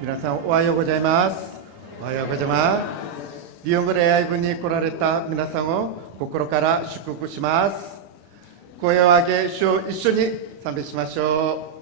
皆さんおはようございます。おはようございます。リオング礼拝部に来られた皆さんを心から祝福します。声を上げ、主を一緒に賛美しましょう。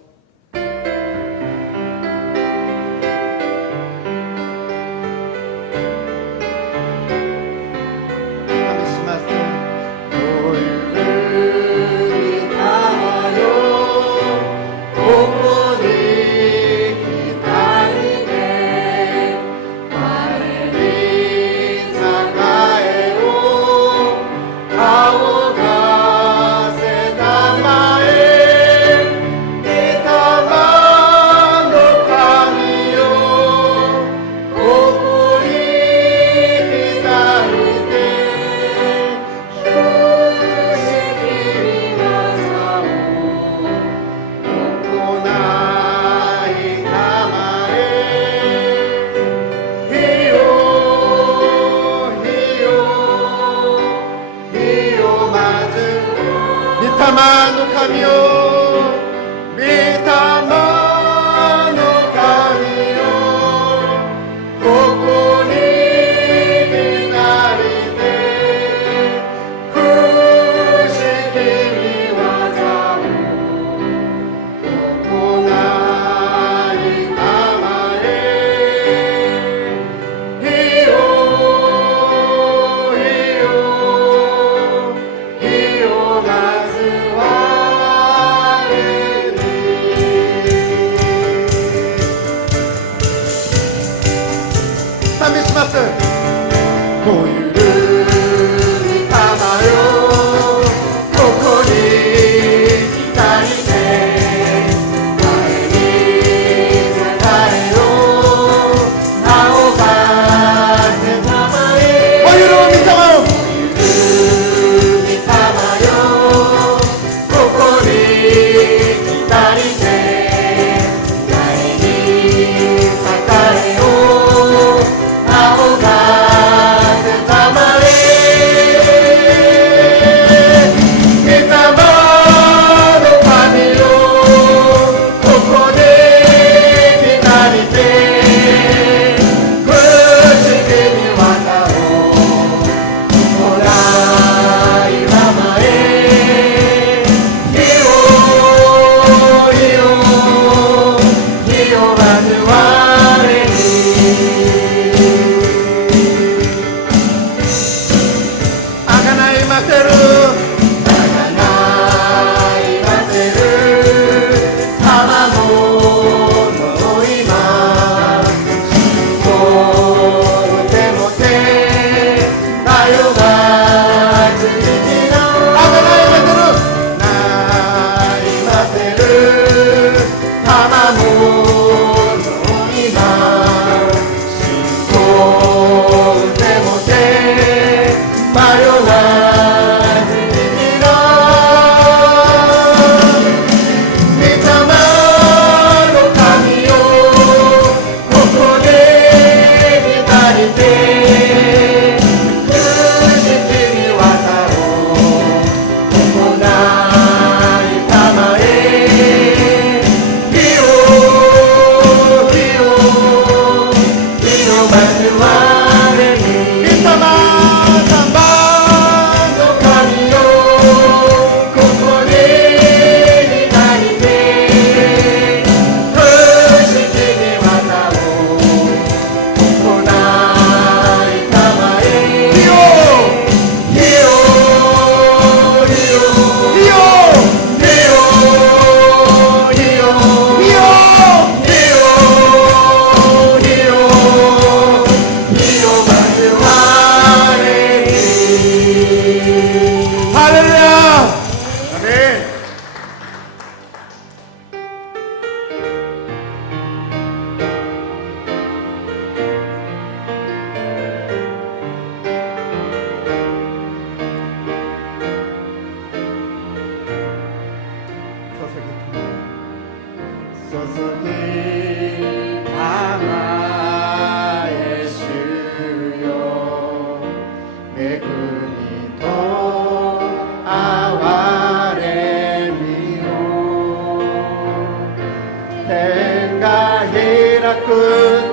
開く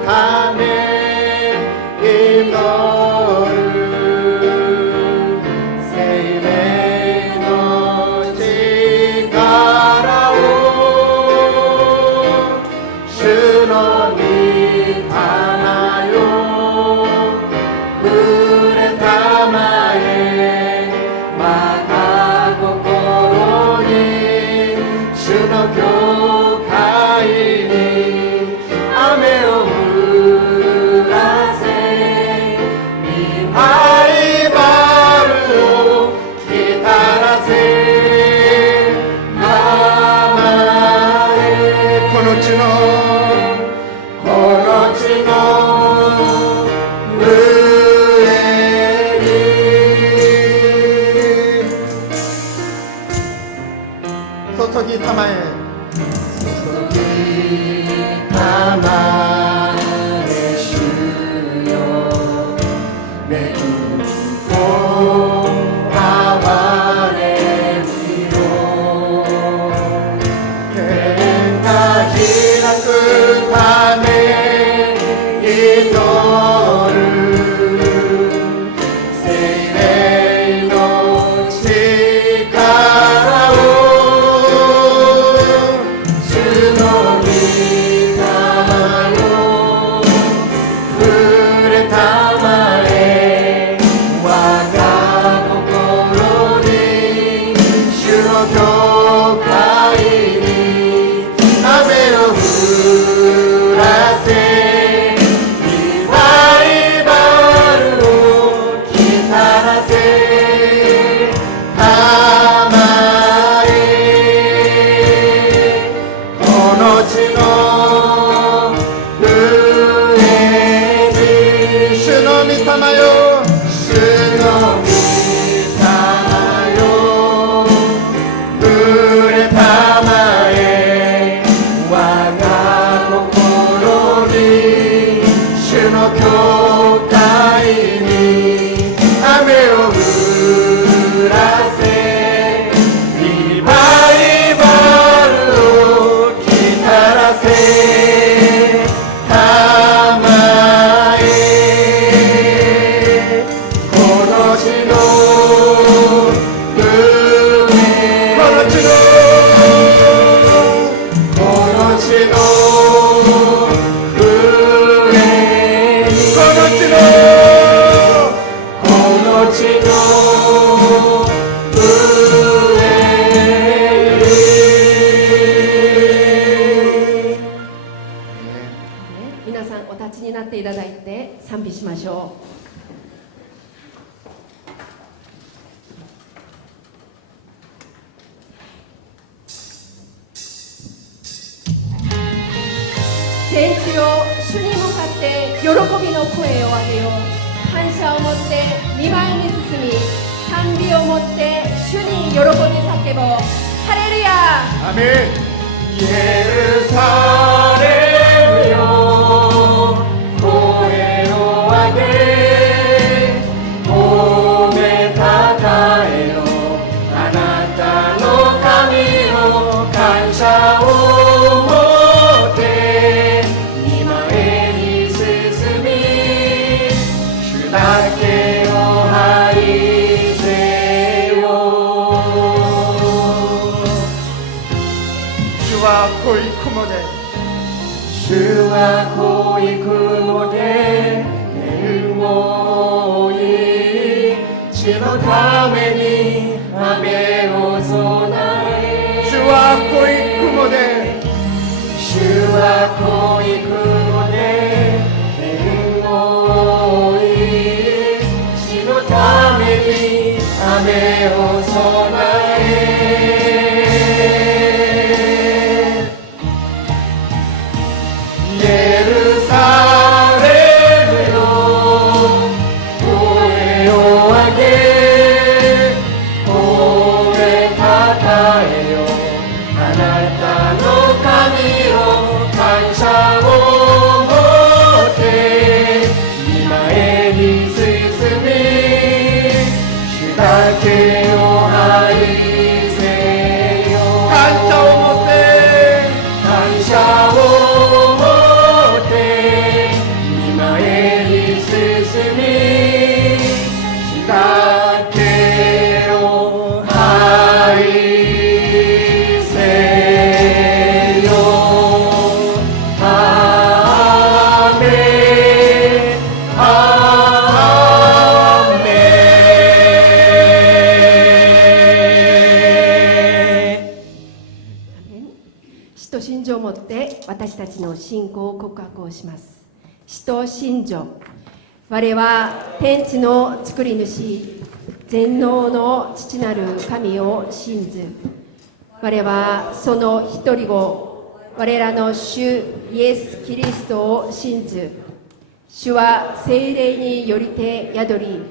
ため祈る聖霊の力を主の御霊よ触れたまえまた心に主の教会に雨を降らせリバイバルを来たらせたまえこの地の上に注ぎたまえ注ぎたまえ主よ恵みと憐れみよ天が開くため祈る聖霊の力を主の御霊を触れたまえ我が心に主の教会に雨を降らせ皆さんお立ちになっていただいて賛美しましょう。天地よ、主に向かって喜びの声を上げよう。感謝を持って御前に進み、賛美を持って主に喜び叫ぼう。ハレルヤ。アメン。エルサレムよ、声を上げ褒めたたえよ。あなたの神を感謝を持って御前に進み、主だけを愛せよ。主は濃い雲で、主は濃い雲で天を覆い、地のために雨を備え。主は濃い雲で、主は濃い雲で天を覆い、地のために雨を備え。エルサレムよ、声を上げ褒めたたえよ。あなたの神を感謝をたちの信仰を告白をします。使徒信条。我は天地の作り主、全能の父なる神を信ず。我はその一人子、我らの主イエス・キリストを信ず。主は聖霊によりて宿り、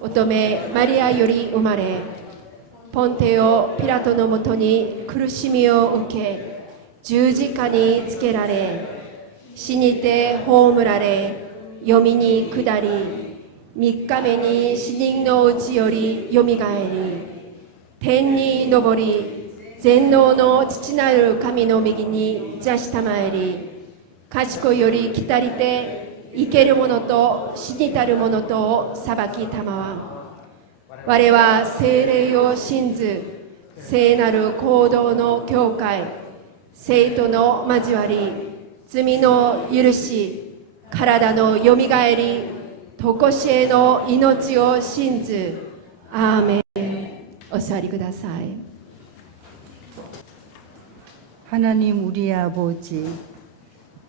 乙女マリアより生まれ、ポンテオ・ピラトのもとに苦しみを受け、十字架につけられ、死にて葬られ、読みに下り、3日目に死人のうちよりよみがえり、天に昇り、全能の父なる神の右に座したまえり、賢いより来たりて、生ける者と死にたる者とを裁きたまわん。我は聖霊を信ず、聖なる行動の教会、聖徒の交わり、罪の許し、体のよみがえり、とこしえの命を信ず。アーメン。お座りください。 하나님 우리 아버지,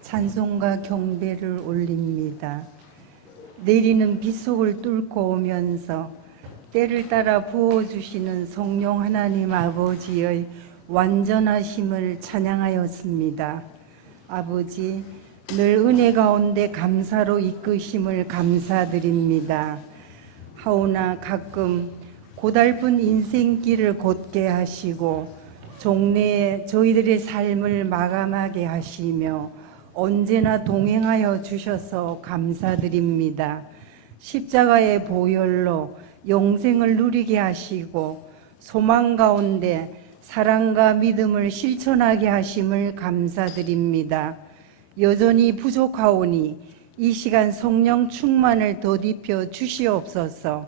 찬송과 경배를 올립니다. 내리는 빗속을 뚫고 오면서 때를 따라 부어주시는 성령 하나님 아버지의 완전하심을 찬양하였습니다. 아버지, 늘 은혜 가운데 감사로 이끄심을 감사드립니다. 하오나 가끔 고달픈 인생길을 걷게 하시고 종래에 저희들의 삶을 마감하게 하시며 언제나 동행하여 주셔서 감사드립니다. 십자가의 보혈로 영생을 누리게 하시고 소망 가운데 사랑과 믿음을 실천하게 하심을 감사드립니다. 여전히 부족하오니 이 시간 성령 충만을 더딥혀 주시옵소서.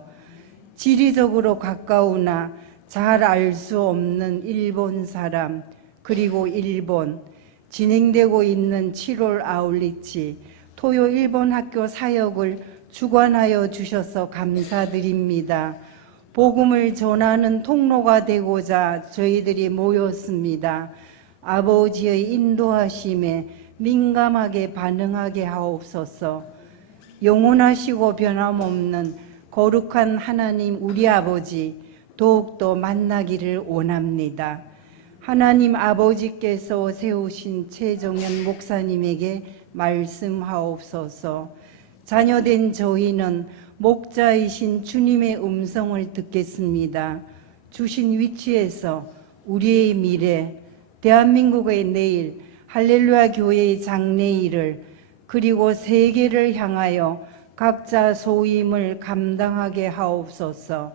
지리적으로 가까우나 잘 알 수 없는 일본 사람, 그리고 일본, 진행되고 있는 7월 아울리치 토요 일본 학교 사역을 주관하여 주셔서 감사드립니다. 복음을 전하는 통로가 되고자 저희들이 모였습니다. 아버지의 인도하심에 민감하게 반응하게 하옵소서. 영원하시고 변함없는 거룩한 하나님 우리 아버지 더욱더 만나기를 원합니다. 하나님 아버지께서 세우신 최정현 목사님에게 말씀하옵소서. 자녀된 저희는 목자이신 주님의 음성을 듣겠습니다. 주신 위치에서 우리의 미래, 대한민국의 내일, 할렐루야 교회의 장래일을 그리고 세계를 향하여 각자 소임을 감당하게 하옵소서.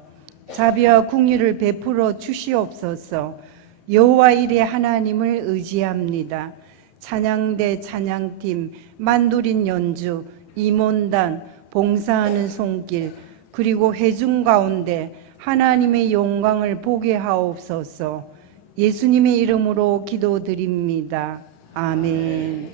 자비와 궁유를 베풀어 주시옵소서. 여호와 일의 하나님을 의지합니다. 찬양대 찬양팀, 만두린 연주, 임원단, 봉사하는 손길, 그리고 회중 가운데 하나님의 영광을 보게 하옵소서. 예수님의 이름으로 기도드립니다. 아멘.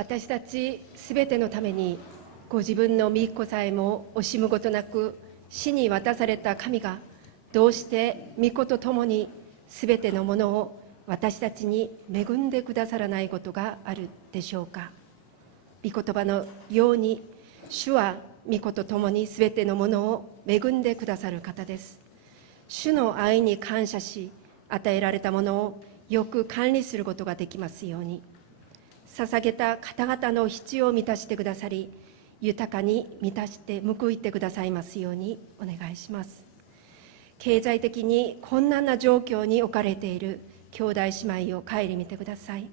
私たちすべてのためにご自分の御子さえも惜しむことなく死に渡された神が、どうして御子と共にすべてのものを私たちに恵んでくださらないことがあるでしょうか。御言葉のように、主は御子と共にすべてのものを恵んでくださる方です。主の愛に感謝し、与えられたものをよく管理することができますように、捧げた方々の必要を満たしてくださり、豊かに満たして報いてくださいますようにお願いします。経済的に困難な状況に置かれている兄弟姉妹を顧みてください。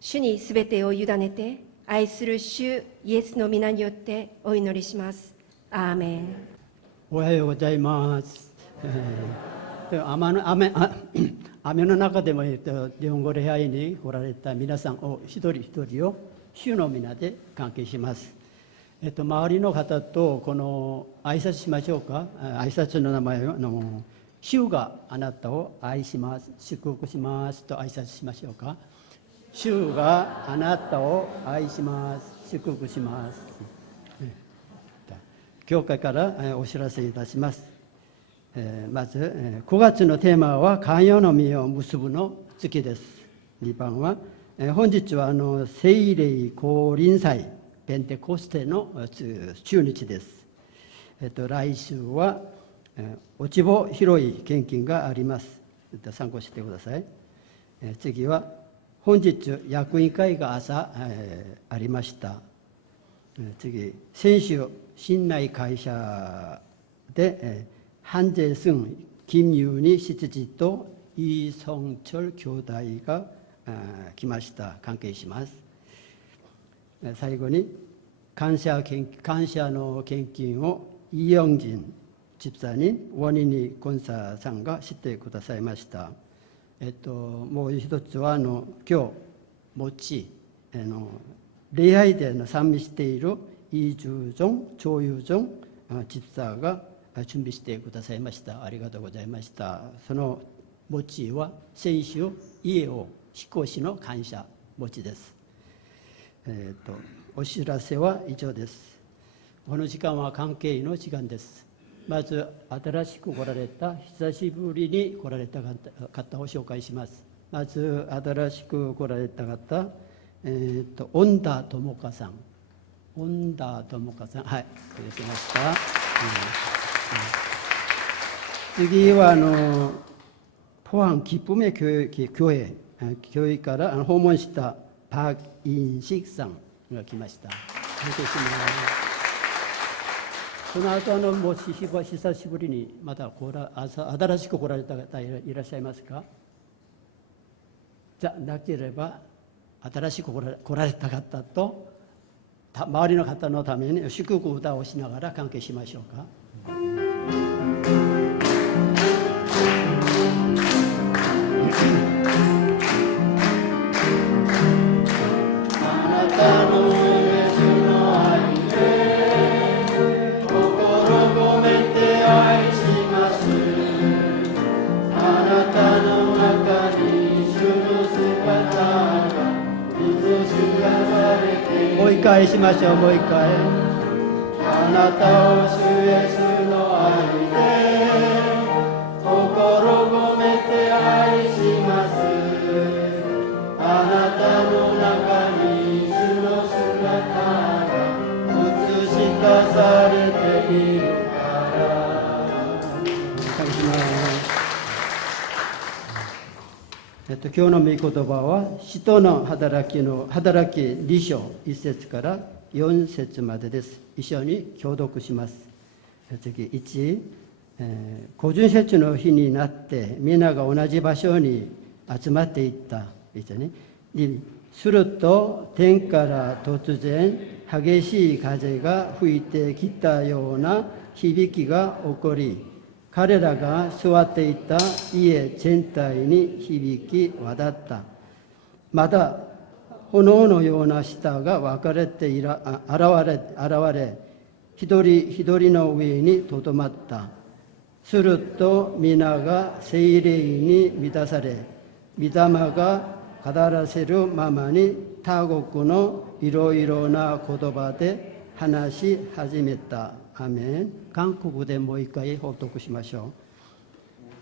主にすべてを委ねて、愛する主イエスの皆によってお祈りします。アーメン。おはようございます。雨の中でも日本語礼拝に来られた皆さんを一人一人を主の皆で関係します。周りの方とこの挨拶しましょうか。挨拶の名前は主があなたを愛します、祝福しますと挨拶しましょうか。主があなたを愛します、祝福します。教会からお知らせいたします。まず9月のテーマは寛容の実を結ぶの月です。2番は本日は聖霊降臨祭ペンテコステの中日です。来週は落ち穂拾い献金があります。参考してください。次は本日役員会が朝ありました。次、先週新内会社で한재승、김윤희執事と이성철兄弟が来ました。関係します。最後に感謝の献金を이영진 집사님、원인이 권사さんがしてくださいました。もう一つは今日礼拝で賛美している이주종、조유종 집사が準備してくださいました。ありがとうございました。その餅は先週家を引っ越しの感謝餅です。お知らせは以上です。この時間は関係の時間です。まず新しく来られた、久しぶりに来られた方を紹介します。まず新しく来られた方、恩田智香さん。恩田智香さん、はい、失礼しました。次はポアン기쁨의 교회から訪問した박인식さんが来ました。関係します。その後もう久しぶりにまた新しく来られた方いらっしゃいますか？じゃなければ新しく来られた方と周りの方のために祝福歌をしながら関係しましょうか。もう一回しましょう。もう一回。あなたを主イエスの愛で心込めて愛します。あなたの中に主の姿が映し出されているから。今日の御言葉は使徒の働き2章1節から4節までです。一緒に教読します。次1、五旬節の日になって皆が同じ場所に集まっていった。2、すると天から突然激しい風が吹いてきたような響きが起こり、彼らが座っていた家全体に響き渡った。また炎のような舌が分かれて現れ、一人一人の上にとどまった。すると皆が聖霊に満たされ、御霊が語らせるままに他国のいろいろな言葉で話し始めた。アーメン。韓国でもう一回報告しましょう。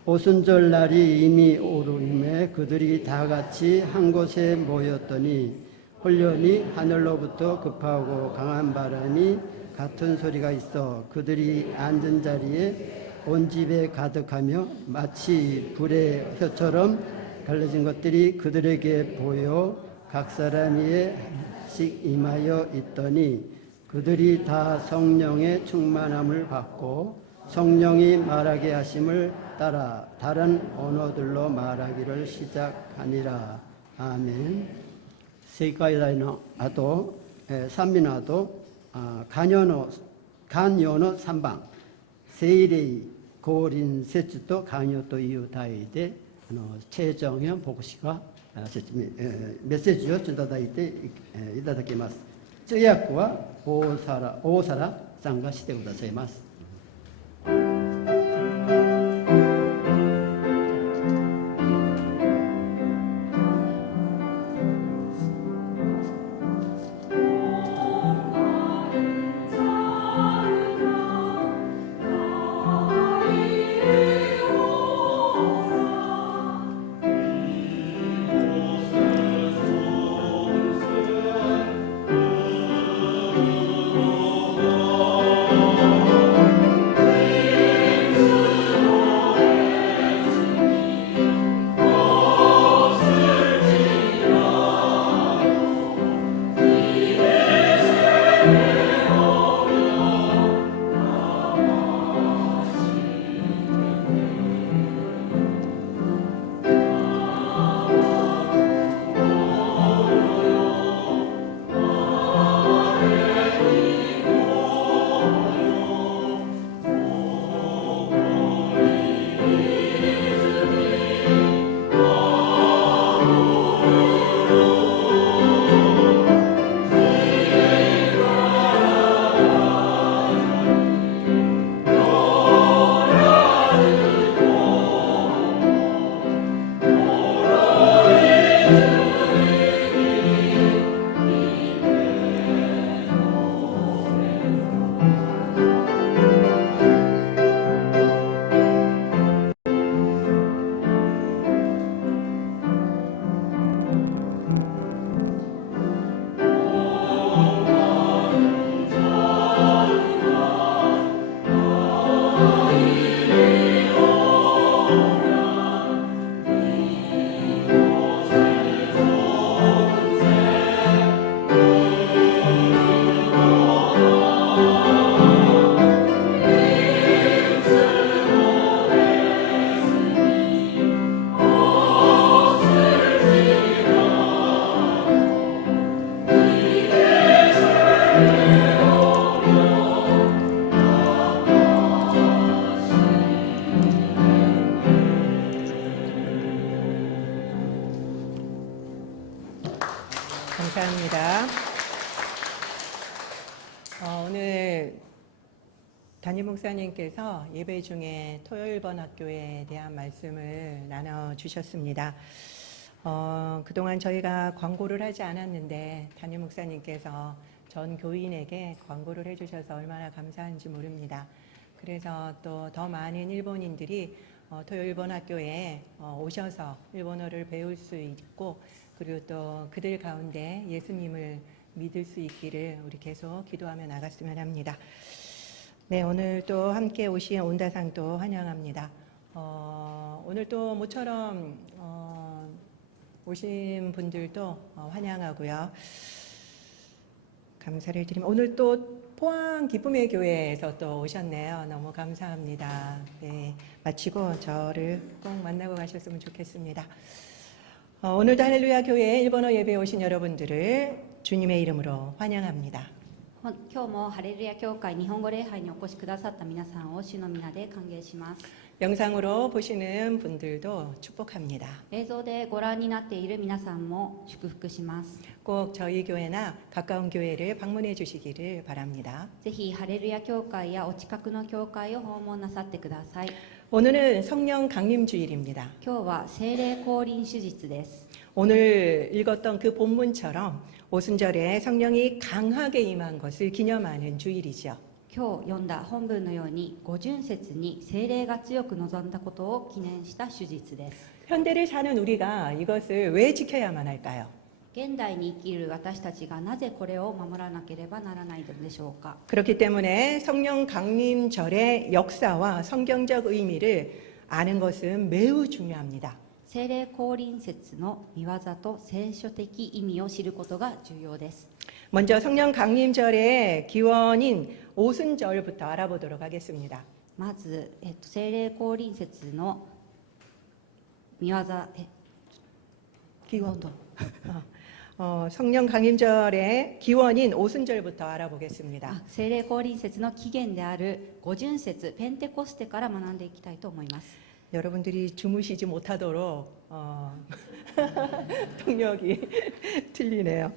오순절날이 이미 오름에 그들이 다 같이 한 곳에 모였더니 홀련히 하늘로부터 급하고 강한 바람이 같은 소리가 있어 그들이 앉은 자리에 온 집에 가득하며 마치 불의 혀처럼 갈라진 것들이 그들에게 보여 각 사람 위에씩 임하여 있더니 그들이 다 성령의 충만함을 받고 성령이 말하게 하심을 따라 다른 언어들로 말하기를 시작하니라. 아멘. 正会代の後、賛美の後、寛容の3番、聖霊、降臨節と寛容という題で、최정현牧師が説明、メッセージをいただいていただきます。通訳は大皿さんがしてくださいます。감사합니다. 오늘 담임 목사님께서 예배 중에 토요일번 학교에 대한 말씀을 나눠주셨습니다. 그동안 저희가 광고를 하지 않았는데 담임 목사님께서 전 교인에게 광고를 해주셔서 얼마나 감사한지 모릅니다. 그래서 또 더 많은 일본인들이 토요일번 학교에 오셔서 일본어를 배울 수 있고 그리고 또 그들 가운데 예수님을 믿을 수 있기를 우리 계속 기도하며 나갔으면 합니다. 네, 오늘 또 함께 오신 온다상도 환영합니다. 오늘 또 모처럼 오신 분들도 환영하고요. 감사를 드립니다. 오늘 또 포항 기쁨의 교회에서 또 오셨네요. 너무 감사합니다. 네, 마치고 저를 꼭 만나고 가셨으면 좋겠습니다. 오늘도 할렐루야 교회 일본어 예배에 오신 여러분들을 주님의 이름으로 환영합니다. 今日もハレルヤ教会日本語礼拝にお越しくださった皆さんを主の皆で歓迎します。 영상으로 보시는 분들도 축복합니다. 映像でご覧になっている皆さんも祝福します。 꼭 저희 교회나 가까운 교회를 방문해 주시기를 바랍니다. ぜひハレルヤ教会やお近くの教会を訪問なさってください。 오늘은 성령 강림 주일입니다. 今日は聖霊降臨手術です。 오늘 읽었던 그 본문처럼 오순절에 성령이 강하게 임한 것을 기념하는 주일이죠. 今日読んだ本文のように五巡節に聖霊が強く望んだことを記念した手術です。 현대를 사는 우리가 이것을 왜 지켜야만 할까요? 現代に生きる私たちがなぜこれを守らなければならないのでしょうか。 그렇기 때문에 성령 강림절의 역사와 성경적 의미를 아는 것은 매우 중요합니다. 聖霊降臨節の見業と聖書的意味を知ることが重要です。 먼저 성령 강림절의 기원인 오순절부터 알아보도록 하겠습니다. まず、聖霊降臨節の見業、 기원도. 성령 강림절의 기원인 오순절부터 알아보겠습니다. 聖霊降臨節の起源である五巡節ペンテコステから学んでいきたいと思います。 여러분들이 주무시지 못하도록 통역이 틀리네요.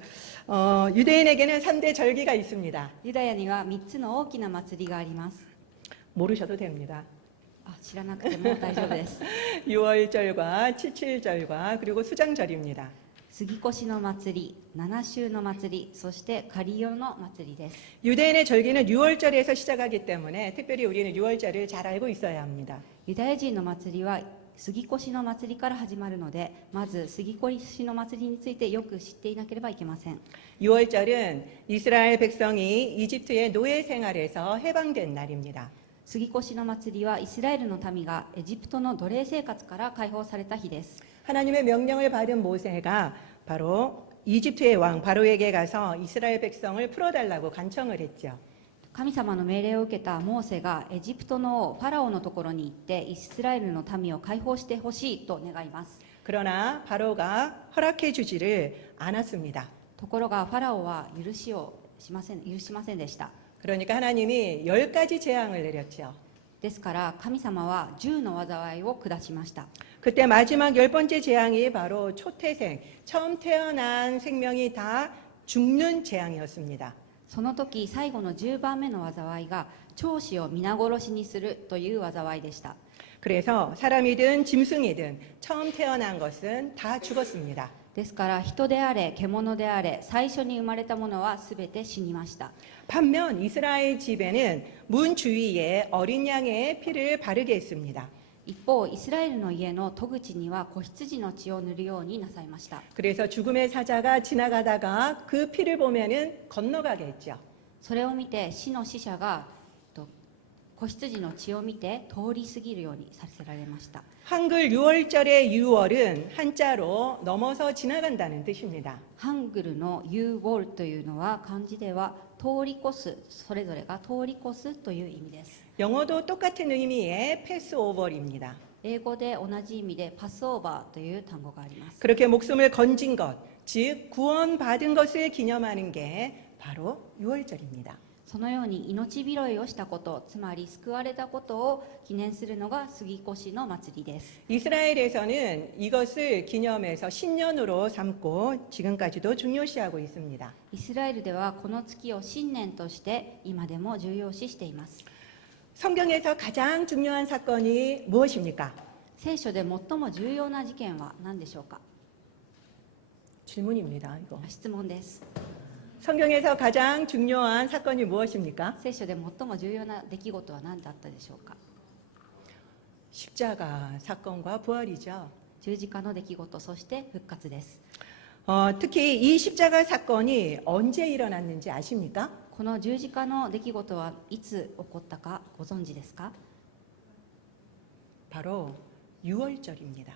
유대인에게는 3대 절기가 있습니다. ユダヤには3つの大きな祭りがあります。 모르셔도 됩니다. 知らなくても大丈夫です。 유월절과 칠칠절과 그리고 수장절입니다. 杉越の祭り、七週の祭り、そしてカリオの祭りです。 유대인의 절기는 유월절에서 시작하기 때문에 특별히 우리는 유월절을 잘 알고 있어야 합니다. ユダヤ人の祭りは杉越の祭りから始まるので、まず杉越の祭りについてよく知っていなければいけません。 유월절은 이스라엘 백성이 이집트의 노예 생활에서 해방된 날입니다. 杉越の祭りはイスラエルの民がエジプトの奴隷生活から解放された日です。 하나님의 명령을 받은 모세가 바로 이집트의 왕 바로에게 가서 이스라엘 백성을 풀어달라고 간청을 했죠. 神様の命令を受けたモーセがエジプトのファラオのところに行ってイスラエルの民を解放してほしいと願います。 그러나 바로가 허락해 주지를 않았습니다. ところがファラオは許しませんでした。 그러니까 하나님이 10가지 재앙을 내렸죠. ですから神様は10の災いを下しました。 그때 마지막 10번째 재앙이 바로 초태생, 처음 태어난 생명이 다 죽는 재앙이었습니다. その時最後の10番目の災いが長子を皆殺しにするという災いでした。 그래서 사람이든 짐승이든 처음 태어난 것은 다 죽었습니다. ですから人であれ獣であれ最初に生まれたものはすべて死にました。 반면 이스라엘 집에는 문 주위에 어린 양의 피를 바르게 했습니다. 一方イスラエルの家の戸口には子羊の血を塗るようになさいました。 그래서 죽음의 사자가 지나가다가 그 피를 보면은 건너가게 했죠. それを見て死の使者が子羊の血を見て通り過ぎるようにさせられました。 한글 6월절의 6월은 한자로 넘어서 지나간다는 뜻입니다. ハングルのユーウォルというのは漢字では通り越す、それぞれが通り越すという意味です。 영어도 똑같은 의미의 패스오버입니다. 英語で同じ意味でパスオーバーという単語があります。 그렇게 목숨을 건진 것, 즉 구원받은 것을 기념하는 게 바로 6월절입니다. そのように命拾いをしたこと、つまり救われたことを記念するのが杉越の祭りです。 이스라엘에서는 이것을 기념해서 신년으로 삼고 지금까지도 중요시하고 있습니다. イスラエルではこの月を新年として今でも重要視しています。 성경에서 가장 중요한 사건이 무엇입니까? 聖書で最も重要な事件は何でしょうか？ 질문입니다. 이거. 質問です。 성경에서 가장 중요한 사건이 무엇입니까? 聖書で最も重要な出来事は何だったでしょうか？ 십자가 사건과 부활이죠. 十字架の出来事、そして復活です。 특히 이 십자가 사건이 언제 일어났는지 아십니까? この十字架の出来事はいつ起こったかご存知ですか？ 바로 6월절입니다.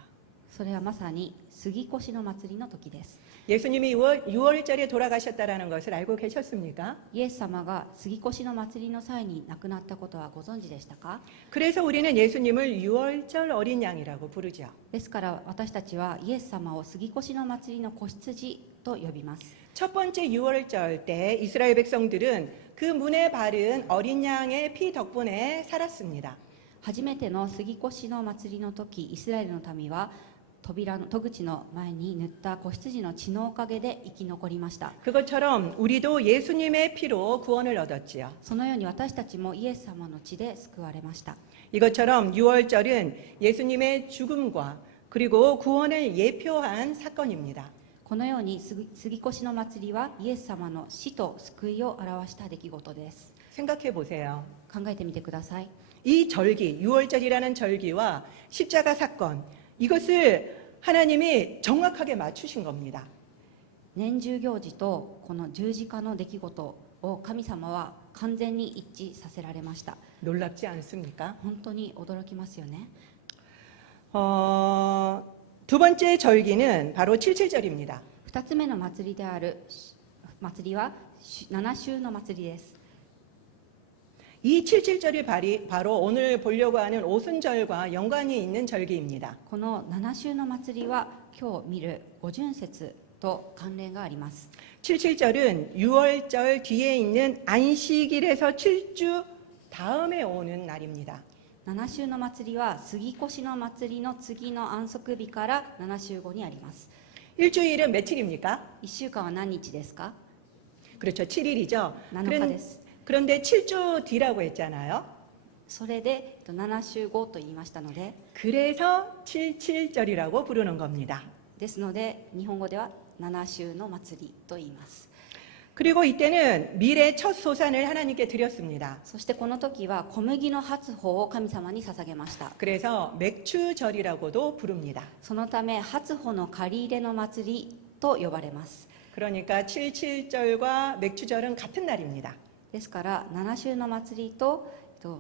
それはまさに杉越の祭りの時です。 예수님이 6월절에 돌아가셨다는 것을 알고 계셨습니까? イエス様が杉越の祭りの際に亡くなったことはご存知でしたか？ 그래서 우리는 예수님을 6월절 어린 양이라고 부르죠. ですから私たちはイエス様を杉越の祭りの子羊と呼びます。 첫 번째 6월절 때 이스라엘 백성들은 그 문에 바른 어린 양의 피 덕분에 살았습니다. 初めての杉越の祭りの時、イスラエルの民は扉の戸口の前に塗った子羊の血のおかげで生き残りました。 그것처럼 우리도 예수님의 피로 구원을 얻었지요. そのように私たちもイエス様の血で救われました。 이것처럼 6월절은 예수님의 죽음과 그리고 구원을 예표한 사건입니다. このように杉越の祭りはイエス様の死と救いを表した出来事です。 생각해 보세요. 考えてみてください。 이 절기, 6월절이라는 절기와 십자가 사건, 이것을 하나님이 정확하게 맞추신 겁니다. 年中行事とこの十字架の出来事を神様は完全に一致させられました。 놀랍지 않습니까? 本当に驚きますよね。 두 번째 절기는 바로 칠칠절입니다. 2つ目の祭りである祭りは7週の祭りです。 이 칠칠절이 바로 오늘 보려고 하는 오순절과 연관이 있는 절기입니다. この7週の祭りは今日見る五旬節と関連があります。 칠칠절은 6월절 뒤에 있는 안식일에서 7주 다음에 오는 날입니다. 7週の祭りは杉越の祭りの次の安息日から7週後にあります。 일주일은 며칠입니까? 1週間は何日ですか？ 그렇죠. 7일이죠. 7日です。 그런데 7주 뒤라고 했잖아요. それで7週後と言いましたので、 그래서 칠칠절이라고 부르는 겁니다. ですので日本語では7週の祭りと言います。 그리고 이때는 밀의 첫 소산을 하나님께 드렸습니다. そしてこの時は小麦の初穂を神様に捧げました。 그래서 맥추절이라고도 부릅니다. そのため初穂の借り入れの祭りと呼ばれます。 그러니까 칠칠절과 맥추절은 같은 날입니다. ですから7週の祭りと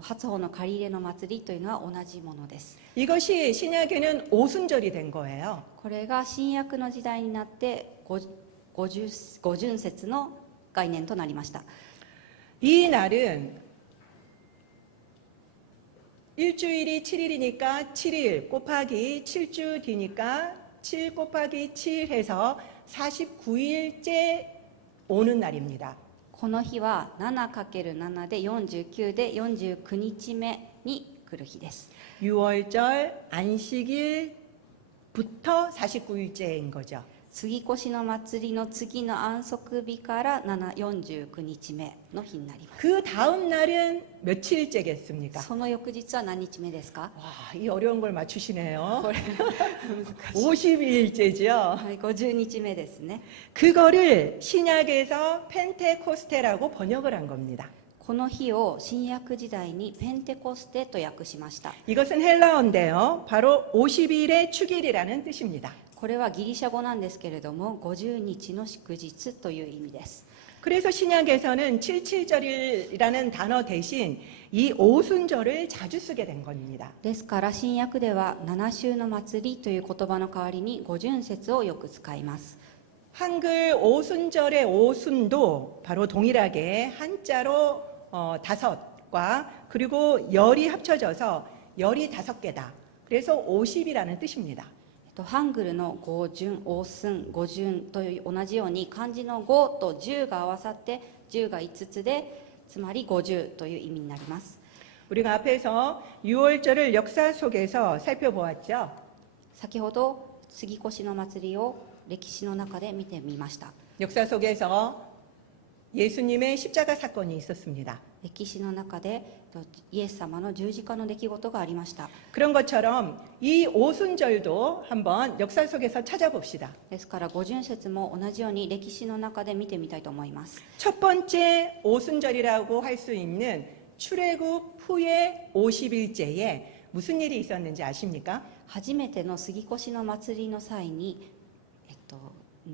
初穂の借り入れの祭りというのは同じものです。 이것이 신약에는 오순절이 된 거예요. これが新約の時代になって五旬節の概念となりました。 이 날은 일주일이 7일이니까 7일 곱하기 7주 뒤니까 7 곱하기 7 해서 49일째 오는 날입니다. この日は 7×7 で49で49日目に来る日です。 6월절 안식일부터 49일째인 거죠. 杉越の祭りの次の安息日から49日目の日になります。 그 다음 날은 며칠째겠습니까? その翌日は何日目ですか？ 와, 이 어려운 걸 맞추시네요. これ難しい。 52일째죠. はい、50日目ですね。 그거를 신약에서 펜테코스테라고 번역을 한 겁니다. この日を新約時代にペンテコステと訳しました。 이것은 헬라어인데요. 바로 50일의 축일이라는 뜻입니다. これはギリシャ語なんですけれども、50日の祝日という意味です。 그래서 신약에서는 칠칠절이라는 단어 대신 이 오순절을 자주 쓰게 된 겁니다. ですから新約では7週の祭りという言葉の代わりに五旬節をよく使います。 한글 오순절의 오순도 바로 동일하게 한자로 다섯과 그리고 열이 합쳐져서 열이 5개다. 그래서 50이라는 뜻입니다. ハングルの五旬、大寸、五旬という同じように漢字の5と10が合わさって10が5つで、つまり50という意味になります。 우리가 앞에서 6월절을 역사 속에서 살펴보았죠. 先ほど杉越の祭りを歴史の中で見てみました。 역사 속에서 예수님의 십자가 사건이 있었습니다. 歴史の中でイエス様の十字架の出来事がありました。 그런 것처럼 이 오순절도 한번 역사 속에서 찾아봅시다. ですから五旬節も同じように歴史の中で見てみたいと思います。 첫 번째 오순절이라고 할 수 있는 출애굽 후의 50일째에 무슨 일이 있었는지 아십니까? 初めての杉越の祭りの際に、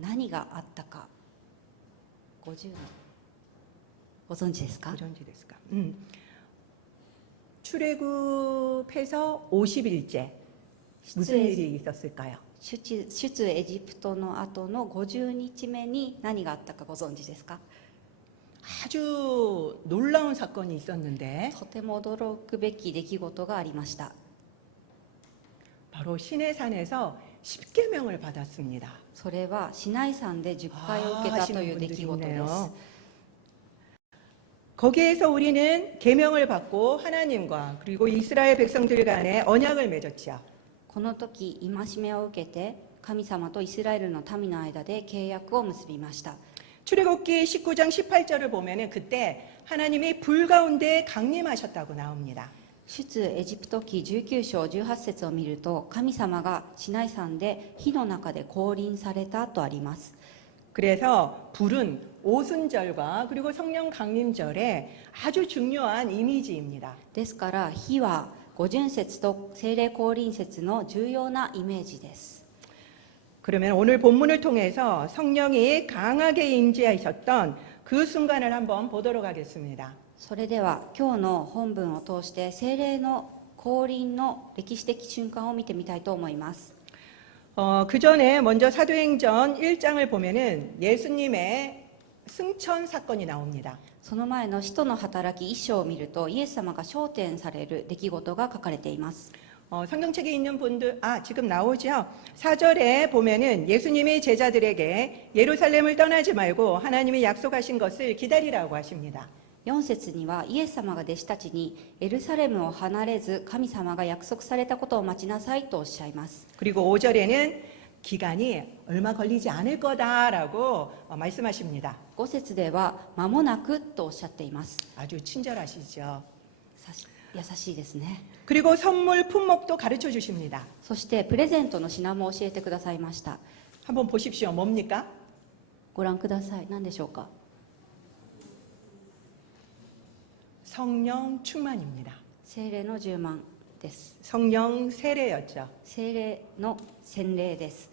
何があったか50ご存知ですか？ 어쩐지ですか? 출애굽해서 50일째 무슨 일이 있었을까요? 出エジプトの後の50日目に何があったかご存知ですか？ 아주 놀라운 사건이 있었는데 とても驚くべき出来事がありました。 바로 시내산에서 10계명을 받았습니다. それはシナイ山で10回を受けたという出来事です。 거기에서 우리는 계명을 받고 하나님과 그리고 이스라엘 백성들 간에 언약을 맺었죠. この時戒めを受けて神様とイスラエルの民の間で契約を結びました。 출애굽기 19장 18절을 보면은 그때 하나님이 불 가운데 강림하셨다고 나옵니다. 出エジプト記19章18節を見ると、神様がシナイ山で火の中で降臨されたとあります。 그래서 불은 오순절과 그리고 성령 강림절에 아주 중요한 이미지입니다. ですから火は五巡節と聖霊降臨節の重要なイメージです。 그러면 오늘 본문을 통해서 성령이 강하게 임재하셨던 그 순간을 한번 보도록 하겠습니다. それでは今日の本文を通して聖霊の降臨の歴史的瞬間を見てみたいと思います。 그 전에 먼저 사도행전 1장을 보면은 예수님의 승천 사건이 나옵니다. その前の使徒の働き一章を見ると、イエス様が昇天される出来事が書かれています。 성경책에 있는 분들, 지금 나오죠? 4절에 보면은 예수님이 제자들에게 예루살렘을 떠나지 말고 하나님이 약속하신 것을 기다리라고 하십니다. 4節にはイエス様が弟子たちにエルサレムを離れず神様が約束されたことを待ちなさいとおっしゃいます。 그리고 5절에는 기간이 얼마 걸리지 않을 거다라고 말씀하십니다. 5節では間もなくとおっしゃっています。 아주 친절하시죠. 優しいですね。 그리고 선물 품목도 가르쳐 주십니다. そしてプレゼントの品も教えてくださいました。 한번 보십시오. 뭡니까? ご覧ください。何でしょうか。 성령 충만입니다. 聖霊の充満です。 성령 세례였죠. 聖霊の洗礼です。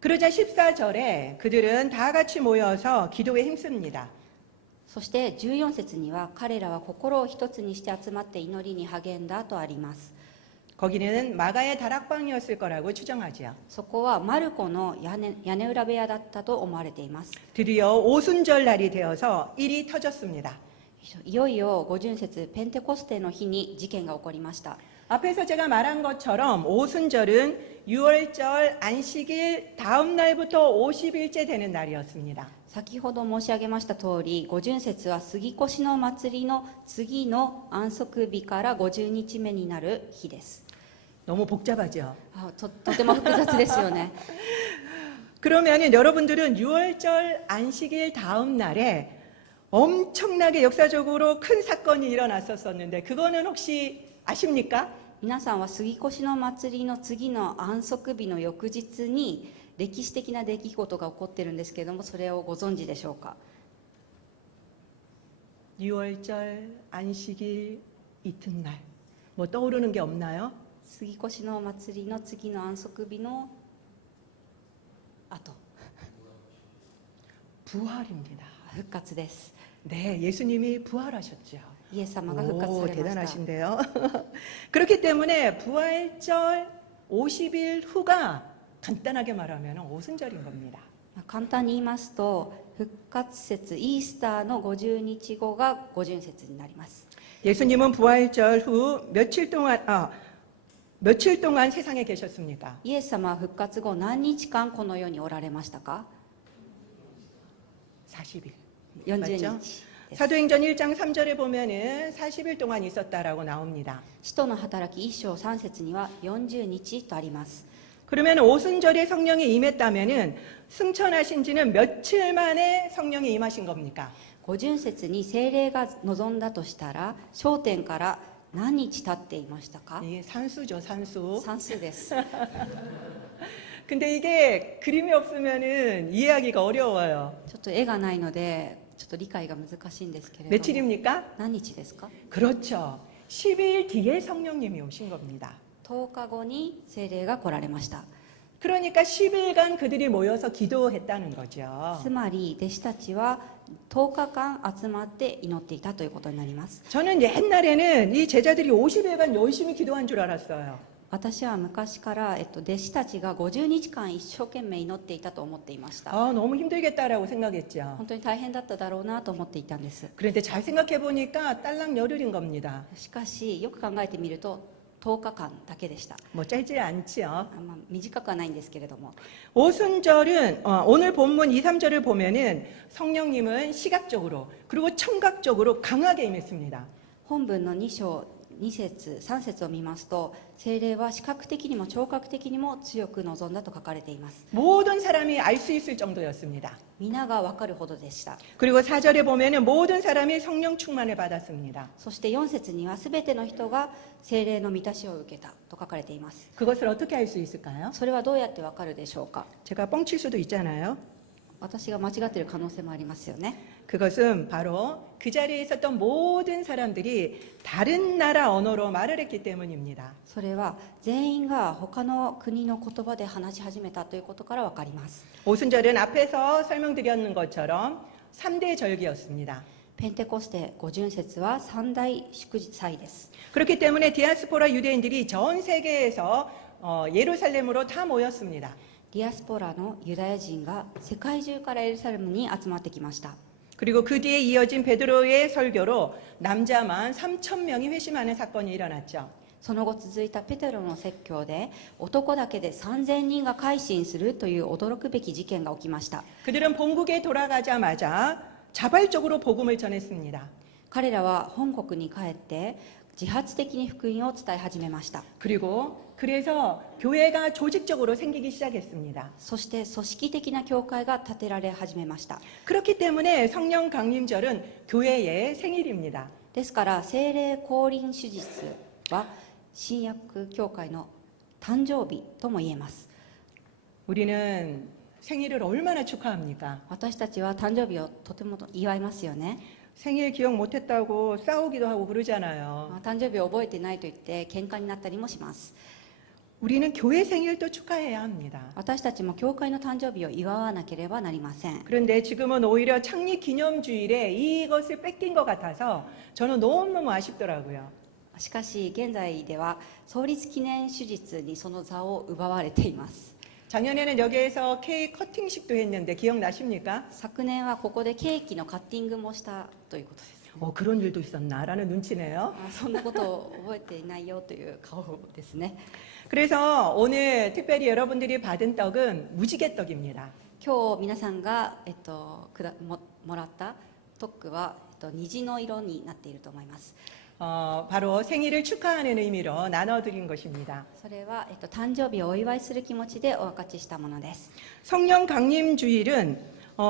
그러자 14절에 그들은 다 같이 모여서 기도에 힘씁니다. そして14節には彼らは心を一つにして集まって祈りに励んだとあります。 거기는 마가의 다락방이었을 거라고 추정하지요. そこはマルコの屋根裏部屋だったと思われています。 드디어 오순절 날이 되어서 일이 터졌습니다. いよいよ五巡節ペンテコステの日に事件が起こりました。 앞에서 제가 말한 것처럼 오순절은 6월절 안식일 다음 날부터 50일째 되는 날이었습니다. 先ほど申し上げました通り、五巡節は杉越の祭りの次の安息日から50日目になる日です。 너무 복잡하죠. とても複雑ですよね。 그러면 여러분들은 6월절 안식일 다음 날에 엄청나게 역사적으로 큰 사건이 일어났었는데 그거는 혹시 아십니까? 皆さんは杉越の祭りの次の安息日の翌日に歴史的な出来事が起こってるんですけれども、それをご存知でしょうか。 6월절 안식일 이튿날 뭐 떠오르는 게 없나요? 杉越の祭りの次の安息日の後、 부활입니다. 復活です。 네, 예수님이 부활하셨죠. イエス様が復活 오, されました。 대단하신데요. 그렇기 때문에 부활절 50일 후가 간단하게 말하면 오순절인 겁니다. 簡単に言いますと、復活節イースターの50日後が五巡節になります。 예수님은 부활절 후 며칠 동안 세상에 계셨습니까? イエス様は復活後何日間この世におられましたか。 40일. 40 맞죠? 日です。 사도행전 1장 3절에 보면은 40일 동안 있었다라고 나옵니다. 使徒の働き1章3節には40日とあります。 그러면 오순절에 성령이 임했다면은 승천하신 지는 며칠 만에 성령이 임하신 겁니까? 五巡節に聖霊が臨んだとしたら、昇天から何日経っていましたか。 이게 산수죠, 산수. 算数です。 근데 이게 그림이 없으면은 이해하기가 어려워요. ちょっと絵がないのでちょっと理解が難しいんですけれども、 며칠입니까? 何日ですか。 그렇죠. 10일 뒤에 성령님이 오신 겁니다. 10日後に聖霊が来られました。 그러니까 10일간 그들이 모여서 기도했다는 거죠. つまり弟子たちは10日間集まって祈っていたということになります。 저는 옛날에는 이 제자들이 50일간 열심히 기도한 줄 알았어요. 私は昔から、弟子たちが50日間一生懸命祈っていたと思っていました。 너무 힘들겠다라고 생각했죠. 本当に大変だっただろうなと思っていたんです。 그런데 잘 생각해 보니까 딸랑 열흘인 겁니다. しかしよく考えてみると10日間だけでした。 뭐 짧지 않지요. 短くはないんですけれども、 오순절은 오늘 본문 2, 3절을 보면은 성령님은 시각적으로 그리고 청각적으로 강하게 임했습니다. 本文の2章2節3節を見ますと、聖霊は視覚的にも聴覚的にも強く望んだと書かれています。 모든 사람이 알 수 있을 정도였습니다. 皆が分かるほどでした。 그리고 4절에 보면은 모든 사람이 성령 충만을 받았습니다. そして4節には全ての人が聖霊の満たしを受けたと書かれています。 그것을 어떻게 알 수 있을까요? それはどうやって分かるでしょうか。 제가 뻥칠 수도 있잖아요. 私が間違っている可能性もありますよね。 그것은 바로 그 자리에 있었던 모든 사람들이 다른 나라 언어로 말을 했기 때문입니다. それは全員が他の国の言葉で話し始めたということから分かります。 오순절은 앞에서 설명드렸는 것처럼 3대 절기였습니다. ペンテコステ五巡節は三大祝日祭です。 그렇기 때문에 디아스포라 유대인들이 전 세계에서 예루살렘으로 다 모였습니다. ディアスポラのユダヤ人が世界中からエルサレムに集まってきました。 그리고 그 뒤에 이어진 베드로의 설교로 남자만 3,000명이 회심하는 사건이 일어났죠. その後続いたペテロの説教で男だけで3000人が改心するという驚くべき事件が起きました。 그들은 본국에 돌아가자마자 자발적으로 복음을 전했습니다. 彼らは本国に帰って自発的に福音を伝え始めました。 그래서 교회가 조직적으로 생기기 시작했습니다. そして組織的な教会が建てられ始めました。 그렇기 때문에 성령 강림절은 교회의 생일입니다. ですから聖霊降臨手術は新約教会の誕生日とも言えます。 우리는 생일을 얼마나 축하합니까? 私たちは誕生日をとても祝いますよね。 생일 기억 못했다고 싸우기도 하고 그러잖아요. 誕生日を覚えてないと言って喧嘩になったりもします。 우리는 교회 생일도 축하해야 합니다. 私たちも教会の誕生日を祝わなければなりません。 그런데 지금은 오히려 창립 기념주일에 이것을 뺏긴 것 같아서 저는 너무너무 아쉽더라고요. しかし現在では創立記念手術にその座を奪われています。 작년에는 여기에서 케이크 커팅식도 했는데 기억나십니까? 昨年はここでケーキのカッティングもしたということです。 그런 일도 있었나라는 눈치네요. そんなことを覚えていないよという顔ですね。 그래서 오늘 특별히 여러분들이 받은 떡은 무지개떡입니다. 今日皆さんが、もらったトックは、虹の色になっていると思います。 바로 생일을 축하하는 의미로 나눠드린 것입니다. それは、誕生日をお祝いする気持ちでお分かちしたものです。 성령 강림 주일은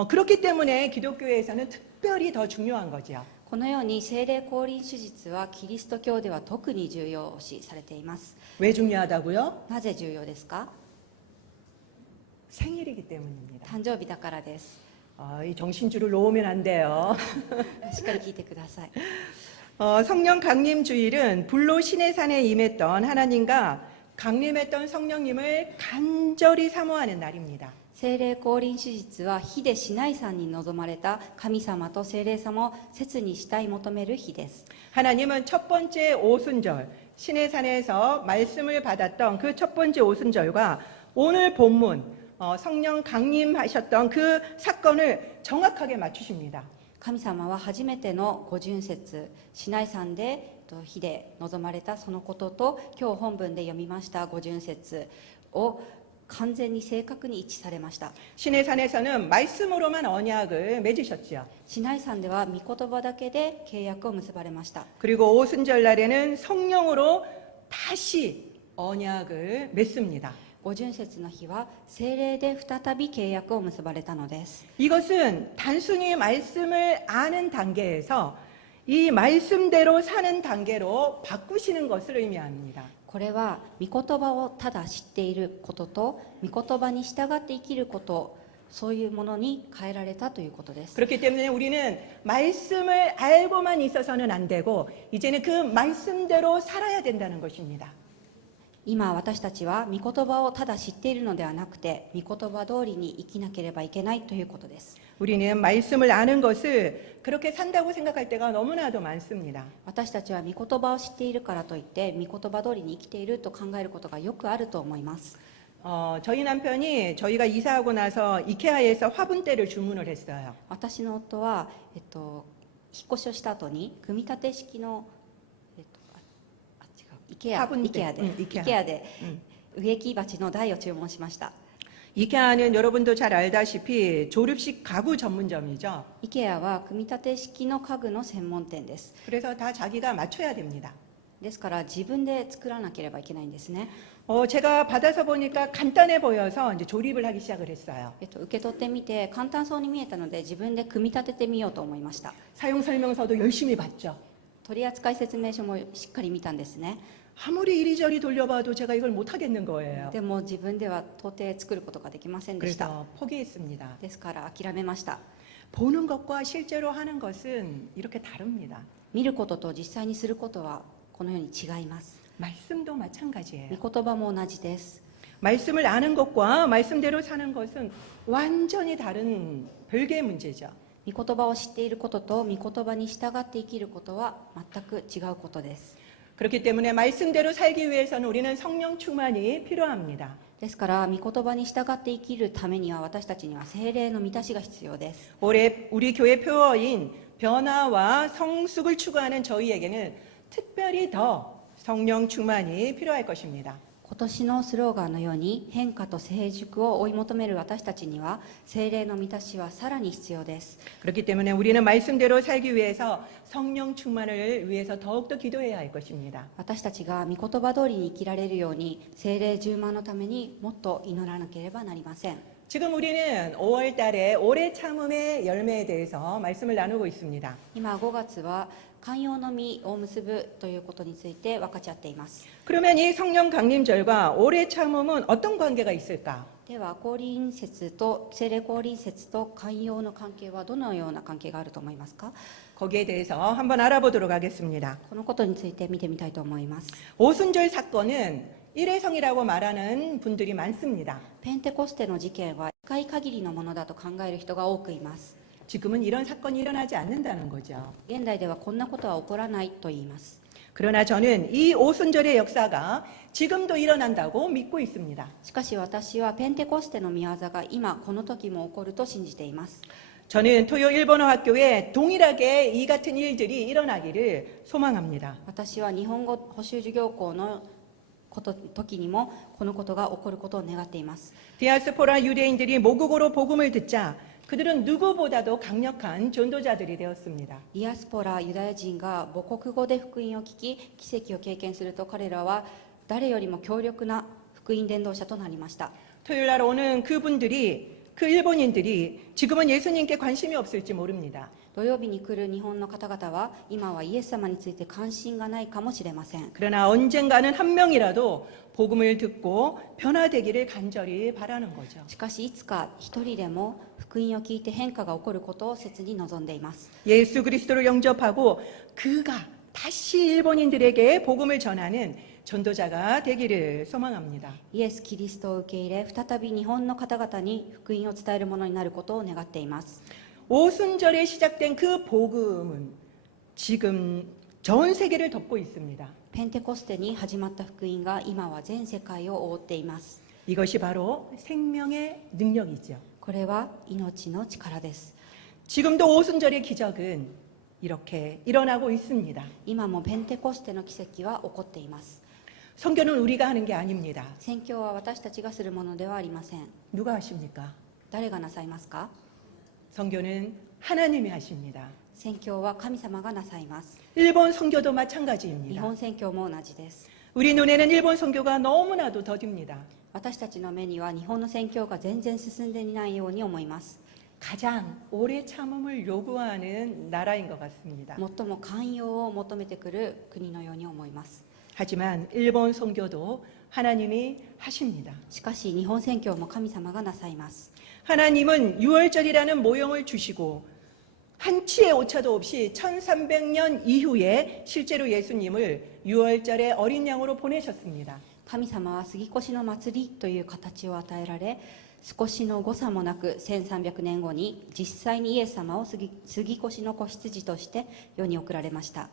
그렇기 때문에 기독교에서는 특별히 더 중요한 거죠. このように聖霊降臨手術はキリスト教では特に重要視されています。 왜 중요하다고요? なぜ重要ですか？ 생일이기 때문입니다. 誕生日だからです。 이 정신줄을 놓으면 안 돼요. しっかり聞いてください。 성령 강림 주일은 불로 신의 산에 임했던 하나님과 강림했던 성령님을 간절히 사모하는 날입니다. 聖霊降臨手術は火でシナイ山に臨まれた神様と聖霊様を切に慕い求める日です。 하나님은 첫 번째 오순절 신의 산에서 말씀을 받았던 그 첫 번째 오순절과 오늘 본문 성령 강림하셨던 그 사건을 정확하게 맞추십니다. 神様は初めての五巡節シナイ山で火で臨まれたそのことと今日本文で読みました五巡節を完全に正確に一致されました。 신의 산에서는 말씀으로만 언약을 맺으셨죠. シナイ山では御言葉だけで契約を結ばれました。 그리고 오순절 날에는 성령으로 다시 언약을 맺습니다. 五巡節の日は聖霊で再び契約を結ばれたのです。 이것은 단순히 말씀을 아는 단계에서 이 말씀대로 사는 단계로 바꾸시는 것을 의미합니다. これは御言葉をただ知っていることと御言葉に従って生きること、そういうものに変えられたということです。 그렇기 때문에 우리는 말씀을 알고만 있어서는 안 되고 이제는 그 말씀대로 살아야 된다는 것입니다. 今私たちは御言葉をただ知っているのではなくて御言葉通りに生きなければいけないということです。 우리는 말씀을 아는 것을 그렇게 산다고 생각할 때가 너무나도 많습니다. 私たちは御言葉を知っているからといって御言葉通りに生きていると考えることがよくあると思います。 저희 남편이 저희가 이사하고 나서 이케아에서 화분대를 주문을 했어요. 私の夫は、引っ越しをした後に組み立て式の、IKEAで植木鉢の台を注文しました。 이케아는 여러분도 잘 알다시피 조립식 가구 전문점이죠. IKEAは組み立て式の家具の専門店です。 그래서 다 자기가 맞춰야 됩니다. ですから自分で作らなければいけないんですね。 제가 받아서 보니까 간단해 보여서 이제 조립을 하기 시작을 했어요. 受け取ってみて簡単そうに見えたので自分で組み立ててみようと思いました。 사용 설명서도 열심히 봤죠. 取扱説明書もしっかり見たんですね。 아무리 이리저리 돌려봐도 제가 이걸 못 하겠는 거예요. でも自分では到底作ることができませんでした。 그래서 포기했습니다. ですから諦めました。 보는 것과 실제로 하는 것은 이렇게 다릅니다. 見ることと実際にすることはこのように違います。 말씀도 마찬가지예요. 御言葉も同じです。 말씀을 아는 것과 말씀대로 사는 것은 완전히 다른 별개의 문제죠. 御言葉を知っていることと御言葉に従って生きることは全く違うことです。 그렇기 때문에 말씀대로 살기 위해서는 우리는 성령 충만이 필요합니다. ですから御言葉に従って生きるためには私たちには聖霊の満たしが必要です。 올해 우리 교회 표어인 변화와 성숙을 추구하는 저희에게는 특별히 더 성령 충만이 필요할 것입니다. 今年のスローガンのように変化と成熟を追い求める私たちには聖霊の満たしはさらに必要です。 그렇기 때문에 우리는 말씀대로 살기 위해서 성령 충만을 위해서 더욱더 기도해야 할 것입니다. 私たちが御言葉通りに生きられるように聖霊充満のためにもっと祈らなければなりません。 지금 우리는 5월 달에 오래 참음의 열매에 대해서 말씀을 나누고 있습니다. 今5月は寛容の実を結ぶということについて分かち合っています。 그러면 이 성령 강림절과 오래 참음은 어떤 관계가 있을까? では降臨節と聖霊降臨節と寛容の関係はどのような関係があると思いますか？ 거기에 대해서 한번 알아보도록 하겠습니다. このことについて見てみたいと思います。 오순절 사건은 일회성이라고 말하는 분들이 많습니다. ペンテコステの事件は1回限りのものだと考える人が多くいます。 지금은 이런 사건이 일어나지 않는다는 거죠. 現代ではこんなことは起こらないと言います。 그러나 저는 이 오순절의 역사가 지금도 일어난다고 믿고 있습니다. しかし私はペンテコステの御業が今この時も起こると信じています。 저는 토요 일본어 학교에 동일하게 이 같은 일들이 일어나기를 소망합니다. 私は日本語補習授業校の時にもこのことが起こることを願っています。 디아스포라 유대인들이 모국어로 복음을 듣자 그들은 누구보다도 강력한 전도자들이 되었습니다. ディアスポラユダヤ人が母国語で福音を聞き奇跡を経験すると彼らは誰よりも強力な福音伝道者となりました。 토요일 날 오는 그분들이 그 일본인들이 지금은 예수님께 관심이 없을지 모릅니다. 土曜日に来る日本の方々は今はイエス様について関心がないかもしれません。 그러나 언젠가는 한 명이라도 복음을 듣고 변화되기를 간절히 바라는 거죠. しかしいつか一人でも福音を聞いて変化が起こることを切に望んでいます。 예수 그리스도를 영접하고 그가 다시 일본인들에게 복음을 전하는 전도자가 되기를 소망합니다. イエス・キリストを受け入れ再び日本の方々に福音を伝えるものになることを願っています。 오순절에 시작된 그 복음은 지금 전 세계를 덮고 있습니다. ペンテコステに始まった福音が今は全世界を覆っています。 이것이 바로 생명의 능력이죠. これは命の力です。 지금도 오순절의 기적은 이렇게 일어나고 있습니다. 今もペンテコステの奇跡は起こっています。 선교는 우리가 하는 게 아닙니다. 宣教は私たちがするものではありません。 누가 하십니까? 誰がなさいますか？ 선교는 하나님이 하십니다. 宣教は神様がなさいます。 일본 선교도 日 마찬가지입니다. 本宣教も同じです。 우리 눈에는 일본 선교가 너무나도 더딥니다. 私たちの目には日本の宣教が全然進んでいないように思います。 가장 오래 참음을 요구하는 나라인 것 같습니다. 最も寛容を求めてくる国のように思います。 하지만 일본 선교도 하나님이 하십니다. しかし日本宣教も神様がなさいます。 하나님은 유월절이라는 모형을 주시고 한치의 오차도 없이 1300년 이후에 실제로 예수님을 유월절의 어린 양으로 보내셨습니다. 神様は杉越の祭りという形を与えられ、少しの誤差もなく1300年後に実際にイエス様を杉越の子羊として世に送られました。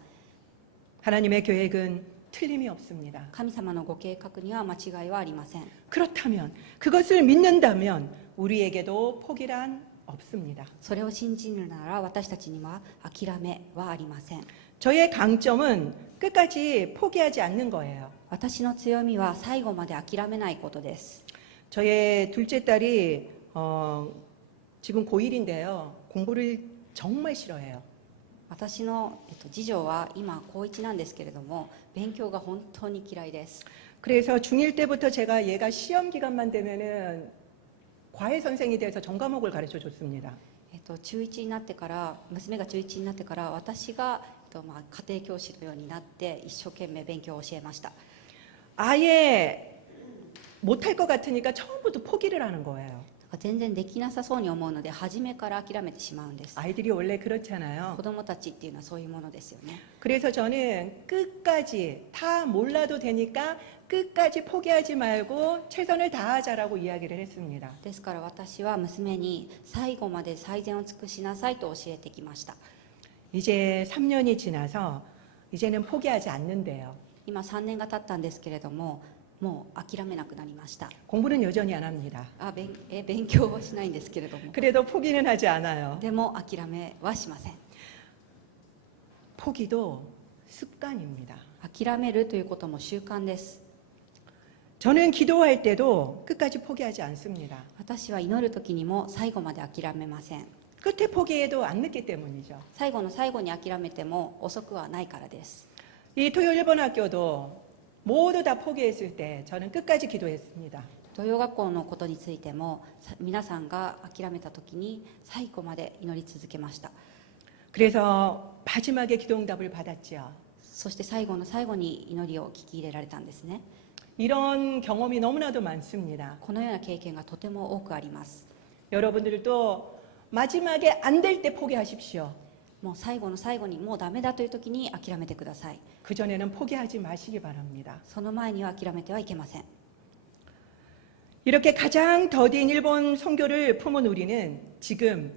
하나님의 계획은 틀림이 없습니다. 神様のご計画には間違いはありません。 그렇다면 그것을 믿는다면 우리에게도 포기란 없습니다. それを信じるなら私たちには諦めはありません。 저의 강점은 끝까지 포기하지 않는 거예요. 私の強みは最後まで諦めないことです。 저의 둘째 딸이 지금 고1인데요. 공부를 정말 싫어해요. 私の、次女は今高1なんですけれども、勉強が本当に嫌いです。 그래서 중1 때부터 제가 얘가 시험 기간만 되면은 과외 선생이 돼서 전 과목을 가르쳐 줬습니다. 中1になってから、娘が中1になってから私が、家庭教師のようになって一生懸命勉強を教えました。 아예 못할 것 같으니까 처음부터 포기를 하는 거예요. 全然できなさそうに思うので初めから諦めてしまうんです。 아이들이 원래 그렇잖아요. 子供たちっていうのはそういうものですよね。 그래서 저는 끝까지 다 몰라도 되니까 끝까지 포기하지 말고 최선을 다하자라고 이야기를 했습니다. ですから私は娘に最後まで最善を尽くしなさいと教えてきました。 이제 3년이 지나서 이제는 포기하지 않는데요. 今3年が経ったんですけれども、もう諦めなくなりました。 공부는 여전히 안 합니다. 勉強はしないんですけれども、 그래도 포기는 하지 않아요. でも諦めはしません。 포기도 습관입니다. 諦めるということも習慣です。 저는 기도할 때도 끝까지 포기하지 않습니다. 私は祈る時にも最後まで諦めません。 끝에 포기해도 안 늦기 때문이죠. 最後の最後に諦めても遅くはないからです。 이 토요 1번 학교도 모두 다 포기했을 때 저는 끝까지 기도했습니다. 東洋学校のことについても皆さんが諦めた時に最後まで祈り続けました。 그래서 마지막에 기도응답을 받았지요. そして最後の最後に祈りを聞き入れられたんですね。 이런 경험이 너무나도 많습니다. このような経験がとても多くあります。 여러분들도 마지막에 안 될 때 포기하십시오. もう最後の最後にもうダメだという時に諦めてください。 그전에는 포기하지 마시기 바랍니다. その前には諦めてはいけません。 이렇게 가장 더딘 일본 선교를 품은 우리는 지금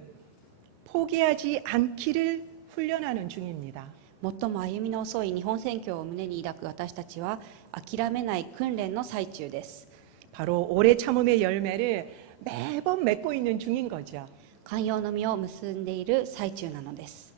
포기하지 않기를 훈련하는 중입니다. 最も歩みの遅い日本宣教を胸に抱く私たちは諦めない訓練の最中です。 바로 오래 참음의 열매를 매번 맺고 있는 중인 거죠. 寛容の実を結んでいる最中なのです。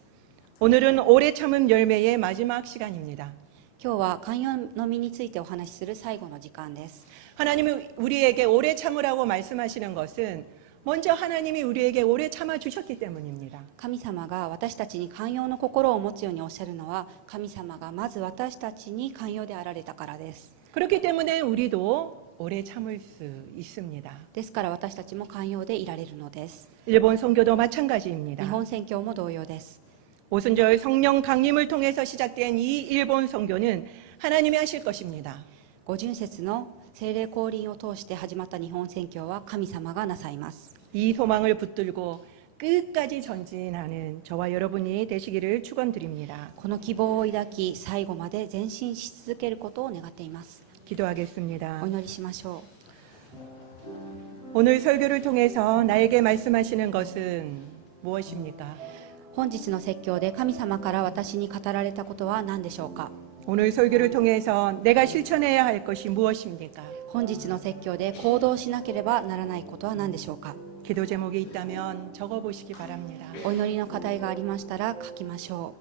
오늘은 오래 참음 열매의 마지막 시간입니다. 今日は寛容の実についてお話しする最後の時間です。 하나님이 우리에게 오래 참으라고 말씀하시는 것은 먼저 하나님이 우리에게 오래 참아 주셨기 때문입니다. 神様が私たちに寛容の心を持つようにおっしゃるのは、神様がまず私たちに寛容であられたからです。 그렇기 때문에 우리도 오래 참을 수 있습니다. ですから私たちも寛容でいられるのです。 일본 선교도 日 마찬가지입니다. 本宣教も同様です。 오순절 성령 강림을 통해서 시작된 이 일본 선교는 하나님이 하실 것입니다. 五巡節の聖霊降臨を通して始まった日本宣教は神様がなさいます。 이 소망을 붙들고 끝까지 전진하는 저와 여러분이 되시기를 축원드립니다. この希望を抱き、最後まで前進し続けることを願っています。 기도하겠습니다. お祈りしましょ 오늘 설교를 통해서 나에게 말씀하시는 것은 무엇입니까? う。本日の説教で神様から私に語られたことは何でしょうか。 오늘 설교를 통해서 내가 실천해야 할 것이 무엇입니까? 本日の説教で行動しなければならないことは何でしょうか。 기도 제목이 있다면 적어보시기 바랍니다. お祈りの課題がありましたら書きましょ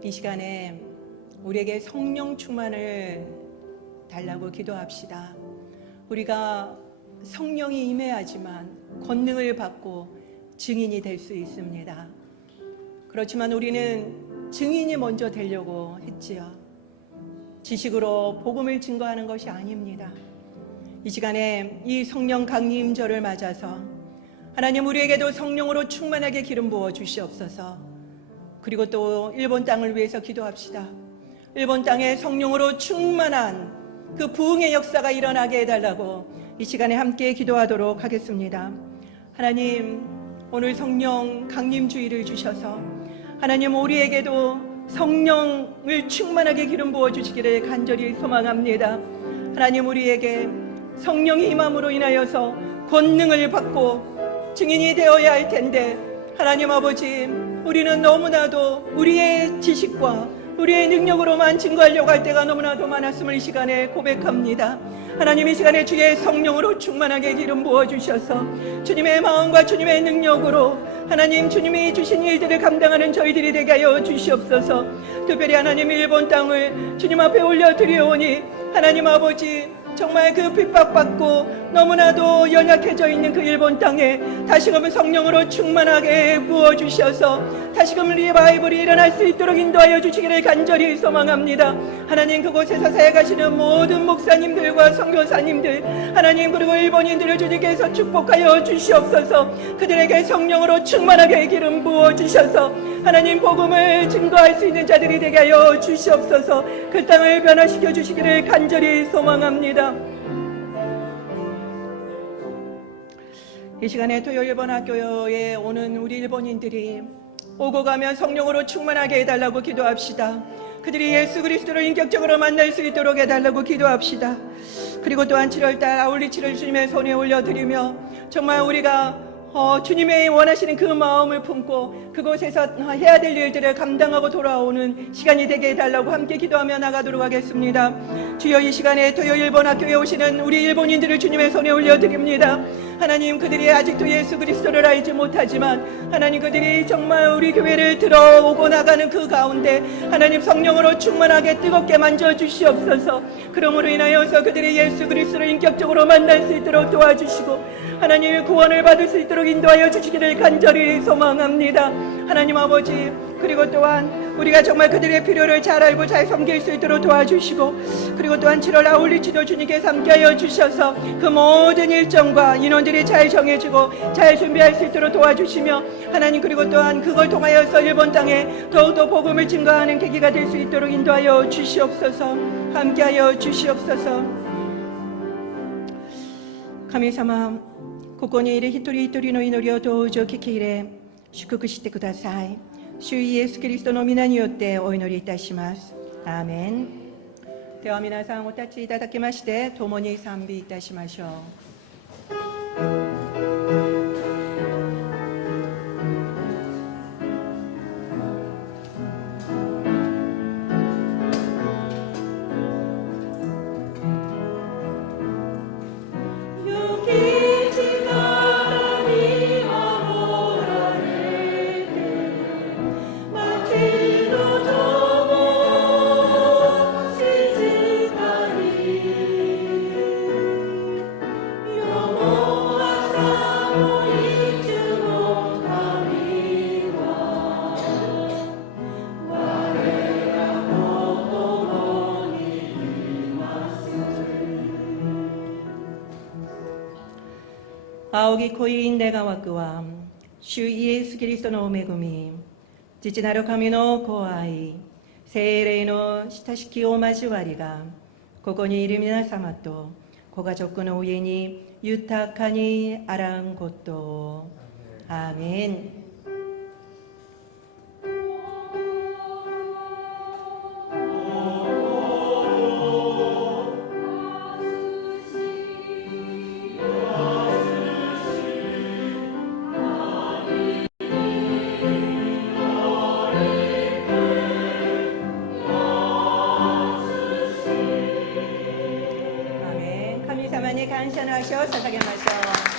이 시간에 우리에게 성령 충만을 달라고 기도합시다. 우리가 성령이 임해야지만 권능을 받고 증인이 될 수 있습니다. 그렇지만 우리는 증인이 먼저 되려고 했지요. 지식으로 복음을 증거하는 것이 아닙니다. 이 시간에 이 성령 강림절을 맞아서 하나님 우리에게도 성령으로 충만하게 기름 부어 주시옵소서. 그리고 또 일본 땅을 위해서 기도합시다. 일본 땅에 성령으로 충만한 그 부흥의 역사가 일어나게 해달라고 이 시간에 함께 기도하도록 하겠습니다. 하나님, 오늘 성령 강림주의를 주셔서 하나님 우리에게도 성령을 충만하게 기름 부어 주시기를 간절히 소망합니다. 하나님 우리에게 성령이 임함으로 인하여서 권능을 받고 증인이 되어야 할 텐데, 하나님 아버지, 우리는 너무나도 우리의 지식과 우리의 능력으로만 증거하려고 할 때가 너무나도 많았음을 이 시간에 고백합니다. 하나님, 이 시간에 주의 성령으로 충만하게 기름 부어주셔서 주님의 마음과 주님의 능력으로 하나님, 주님이 주신 일들을 감당하는 저희들이 되게 하여 주시옵소서. 특별히 하나님, 일본 땅을 주님 앞에 올려드리오니 하나님 아버지, 정말 그 핍박받고 너무나도 연약해져 있는 그 일본 땅에 다시금 성령으로 충만하게 부어주셔서 다시금 리바이벌이 일어날 수 있도록 인도하여 주시기를 간절히 소망합니다. 하나님, 그곳에서 사역하시는 모든 목사님들과 선교사님들, 하나님, 그리고 일본인들을 주님께서 축복하여 주시옵소서. 그들에게 성령으로 충만하게 기름 부어주셔서 하나님, 복음을 증거할 수 있는 자들이 되게 하여 주시옵소서. 그 땅을 변화시켜 주시기를 간절히 소망합니다. 이 시간에 토요일본 학교에 오는 우리 일본인들이 오고 가면 성령으로 충만하게 해달라고 기도합시다. 그들이 예수 그리스도를 인격적으로 만날 수 있도록 해달라고 기도합시다. 그리고 또한 7월달 아울리치를 주님의 손에 올려드리며 정말 우리가 주님의 원하시는 그 마음을 품고 그곳에서 해야 될 일들을 감당하고 돌아오는 시간이 되게 해달라고 함께 기도하며 나가도록 하겠습니다. 주여, 이 시간에 토요일본 학교에 오시는 우리 일본인들을 주님의 손에 올려드립니다. 하나님, 그들이 아직도 예수 그리스도를 알지 못하지만 하나님, 그들이 정말 우리 교회를 들어오고 나가는 그 가운데 하나님, 성령으로 충만하게 뜨겁게 만져주시옵소서. 그러므로 인하여서 그들이 예수 그리스도를 인격적으로 만날 수 있도록 도와주시고 하나님의 구원을 받을 수 있도록 인도하여 주시기를 간절히 소망합니다. 하나님 아버지, 그리고 또한 우리가 정말 그들의 필요를 잘 알고 잘 섬길 수 있도록 도와주시고, 그리고 또한 7월 아울리치도 주님께서 함께하여 주셔서 그 모든 일정과 인원들이 잘 정해지고 잘 준비할 수 있도록 도와주시며 하나님, 그리고 또한 그걸 통하여서 일본 땅에 더욱더 복음을 증거하는 계기가 될 수 있도록 인도하여 주시옵소서. 함께하여 주시옵소서. 神様、ここにいる一人一人の祈りをどうぞ聞き入れ祝福してください。主イエスキリストの皆によってお祈りいたします。アーメン。では皆さんお立ちいただきまして共に賛美いたしましょう。仰ぎ恋いん願わくは主イエスキリストのお恵み、父なる神のご愛、聖霊の親しきお交わりがここにいる皆様とご家族の上に豊かにあらんことを。アーメン。神様に感謝の足を捧げましょう。